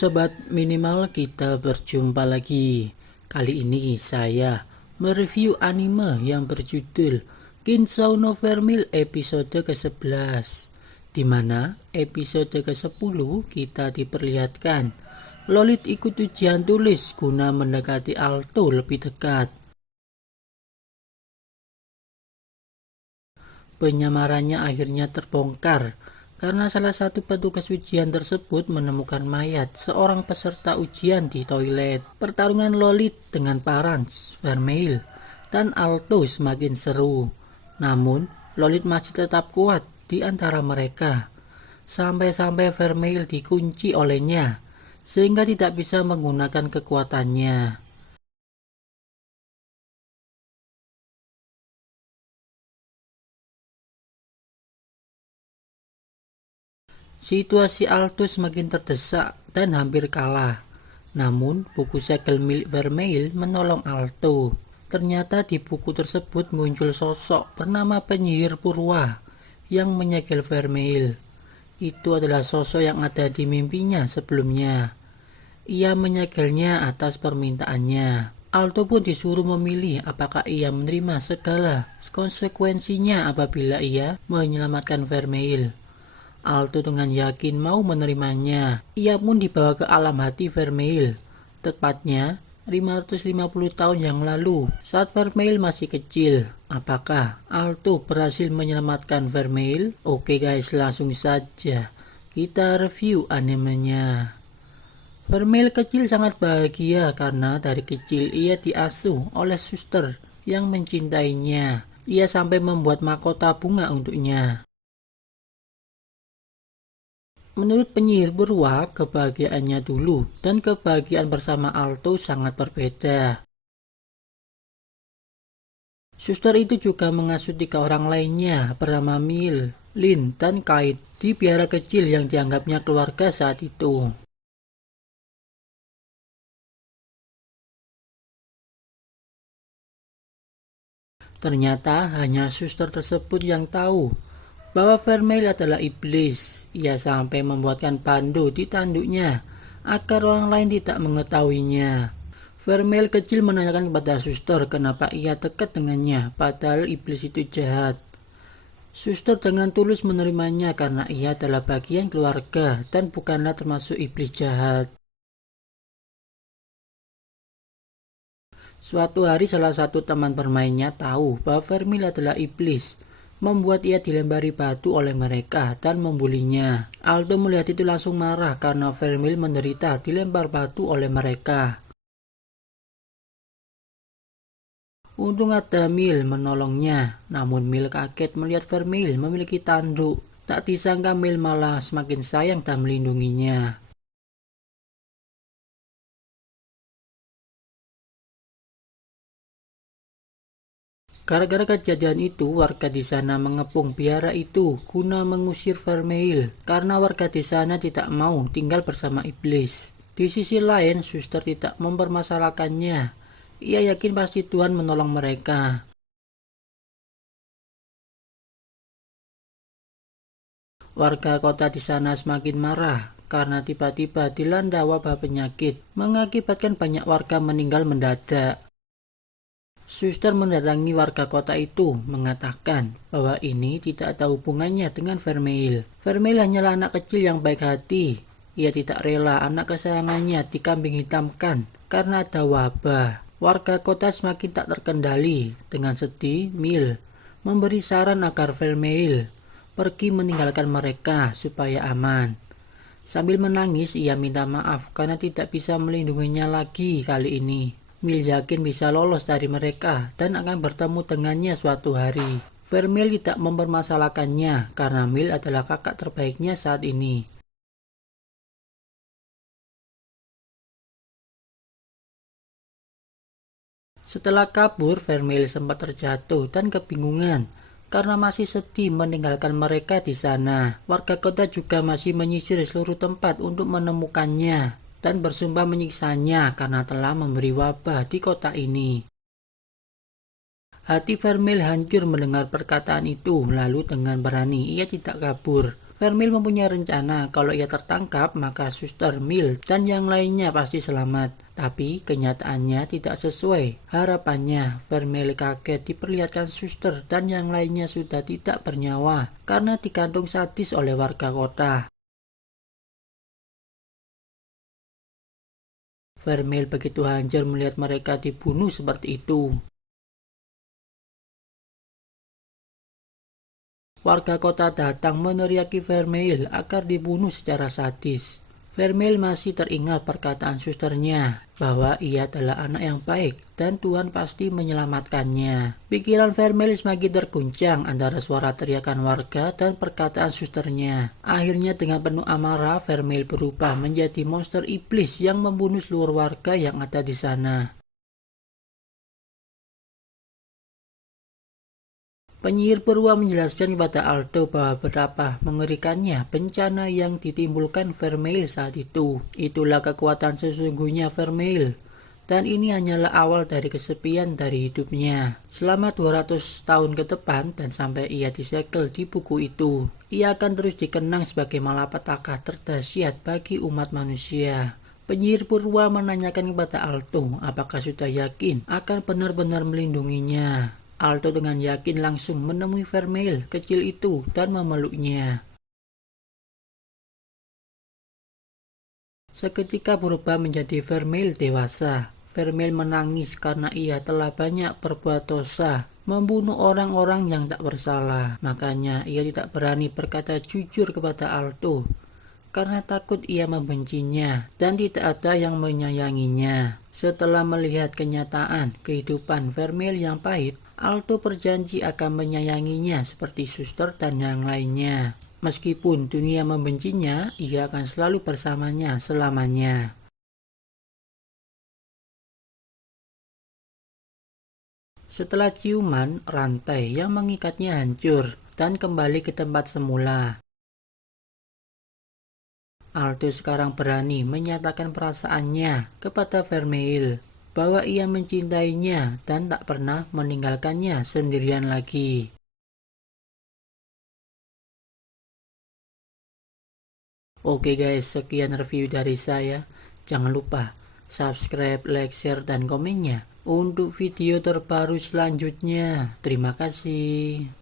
sobat minimal, kita berjumpa lagi. Kali ini saya mereview anime yang berjudul Kinsou no Vermil episode ke-11, di mana episode ke-10 kita diperlihatkan Lolit ikut ujian tulis guna mendekati Alto lebih dekat. Penyamarannya akhirnya terbongkar karena salah satu petugas ujian tersebut menemukan mayat seorang peserta ujian di toilet. Pertarungan Lolit dengan Parans, Vermeil, dan Alto semakin seru. Namun, Lolit masih tetap kuat di antara mereka. Sampai-sampai Vermeil dikunci olehnya, sehingga tidak bisa menggunakan kekuatannya. Situasi Alto semakin terdesak dan hampir kalah. Namun, buku segel milik Vermeil menolong Alto. Ternyata di buku tersebut muncul sosok bernama penyihir Purwa yang menyegel Vermeil. Itu adalah sosok yang ada di mimpinya sebelumnya. Ia menyegelnya atas permintaannya. Alto pun disuruh memilih apakah ia menerima segala konsekuensinya apabila ia menyelamatkan Vermeil. Alto dengan yakin mau menerimanya. Ia pun dibawa ke alam hati Vermeil, tepatnya 550 tahun yang lalu saat Vermeil masih kecil. Apakah Alto berhasil menyelamatkan Vermeil? Oke guys, langsung saja kita review animenya. Vermeil kecil sangat bahagia karena dari kecil ia diasuh oleh suster yang mencintainya. Ia sampai membuat mahkota bunga untuknya. Menurut penyihir Purwa, kebahagiaannya dulu dan kebahagiaan bersama Alto sangat berbeda. Suster itu juga mengasuh 3 orang lainnya bernama Mil, Lin, dan Kait di biara kecil yang dianggapnya keluarga saat itu. Ternyata hanya suster tersebut yang tahu bahwa Vermeil adalah iblis. Ia sampai membuatkan pandu di tanduknya agar orang lain tidak mengetahuinya. Vermeil kecil menanyakan kepada suster kenapa ia dekat dengannya, padahal iblis itu jahat. Suster dengan tulus menerimanya karena ia adalah bagian keluarga dan bukanlah termasuk iblis jahat. Suatu hari salah satu teman bermainnya tahu bahwa Vermeil adalah iblis, membuat ia dilempari batu oleh mereka dan membulinya. Alto melihat itu langsung marah karena Vermeil menderita dilempar batu oleh mereka. Untung ada Mil menolongnya, namun Mil kaget melihat Vermeil memiliki tanduk. Tak disangka Mil malah semakin sayang dan melindunginya. Gara-gara kejadian itu, warga di sana mengepung biara itu guna mengusir Vermeil karena warga di sana tidak mau tinggal bersama iblis. Di sisi lain, suster tidak mempermasalahkannya. Ia yakin pasti Tuhan menolong mereka. Warga kota di sana semakin marah karena tiba-tiba dilanda wabah penyakit, mengakibatkan banyak warga meninggal mendadak. Suster mendatangi warga kota itu, mengatakan bahwa ini tidak ada hubungannya dengan Vermeil. Vermeil hanyalah anak kecil yang baik hati. Ia tidak rela anak kesayangannya dikambing hitamkan karena ada wabah. Warga kota semakin tak terkendali. Dengan sedih, Mil memberi saran agar Vermeil pergi meninggalkan mereka supaya aman. Sambil menangis, ia minta maaf karena tidak bisa melindunginya lagi kali ini. Mil yakin bisa lolos dari mereka dan akan bertemu dengannya suatu hari. Vermeil tidak mempermasalahkannya karena Mil adalah kakak terbaiknya saat ini. Setelah kabur, Vermeil sempat terjatuh dan kebingungan karena masih sedih meninggalkan mereka di sana. Warga kota juga masih menyisir seluruh tempat untuk menemukannya dan bersumpah menyiksanya karena telah memberi wabah di kota ini. Hati Vermeil hancur mendengar perkataan itu, lalu dengan berani ia tidak kabur. Vermeil mempunyai rencana kalau ia tertangkap maka Suster Mill dan yang lainnya pasti selamat. Tapi kenyataannya tidak sesuai harapannya. Vermeil kaget diperlihatkan Suster dan yang lainnya sudah tidak bernyawa karena digantung sadis oleh warga kota. Vermeil begitu hancur melihat mereka dibunuh seperti itu. Warga kota datang meneriaki Vermeil agar dibunuh secara sadis. Vermeil masih teringat perkataan susternya bahwa ia adalah anak yang baik dan Tuhan pasti menyelamatkannya. Pikiran Vermeil semakin terguncang antara suara teriakan warga dan perkataan susternya. Akhirnya dengan penuh amarah, Vermeil berubah menjadi monster iblis yang membunuh seluruh warga yang ada di sana. Penyihir purwa menjelaskan kepada Alto bahwa betapa mengerikannya bencana yang ditimbulkan Vermeil saat itu. Itulah kekuatan sesungguhnya Vermeil. Dan ini hanyalah awal dari kesepian dari hidupnya. Selama 200 tahun ke depan dan sampai ia disegel di buku itu, ia akan terus dikenang sebagai malapetaka terdahsyat bagi umat manusia. Penyihir purwa menanyakan kepada Alto apakah sudah yakin akan benar-benar melindunginya. Alto dengan yakin langsung menemui Vermeil kecil itu dan memeluknya. Seketika berubah menjadi Vermeil dewasa. Vermeil menangis karena ia telah banyak berbuat dosa, membunuh orang-orang yang tak bersalah. Makanya ia tidak berani berkata jujur kepada Alto, karena takut ia membencinya dan tidak ada yang menyayanginya. Setelah melihat kenyataan kehidupan Vermeil yang pahit, Alto berjanji akan menyayanginya seperti suster dan yang lainnya. Meskipun dunia membencinya, ia akan selalu bersamanya selamanya. Setelah ciuman, rantai yang mengikatnya hancur dan kembali ke tempat semula. Alto sekarang berani menyatakan perasaannya kepada Vermeil, bahwa ia mencintainya dan tak pernah meninggalkannya sendirian lagi. Oke guys, sekian review dari saya. Jangan lupa subscribe, like, share, dan komennya untuk video terbaru selanjutnya. Terima kasih.